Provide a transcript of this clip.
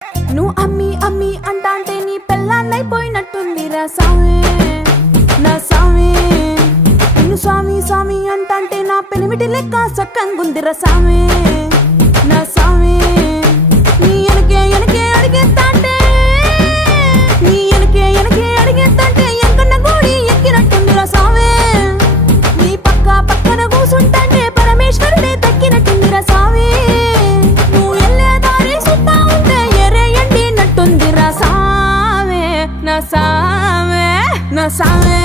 నువ్వు అమ్మి అమ్మి అంటాంటే నీ పెళ్ళాన్నైపోయినట్టుందిరా సామి నా సామి. నిన్ను స్వామి స్వామి అంటాంటే నా పెనిమిటి లెక్క సక్కంగుందిరా సామి నా సామి. నీ ఎనకే ఎనకే అడిగేస్తాంటే నీ ఎనకే ఎనకే అడిగేస్తాంటే ఎంకన్న గోడి ఎక్కినట్టుందిరా సామి. నీ పక్క పక్కన కూసుంటాంటే పరమేశ్వరుడే దక్కినట్టుందిరా సామి. నువ్వు ఎల్లే దారి సుత్తా ఉంటే ఎర్ర ఎండినట్టుందిరా సామి నా సామి నా సామి.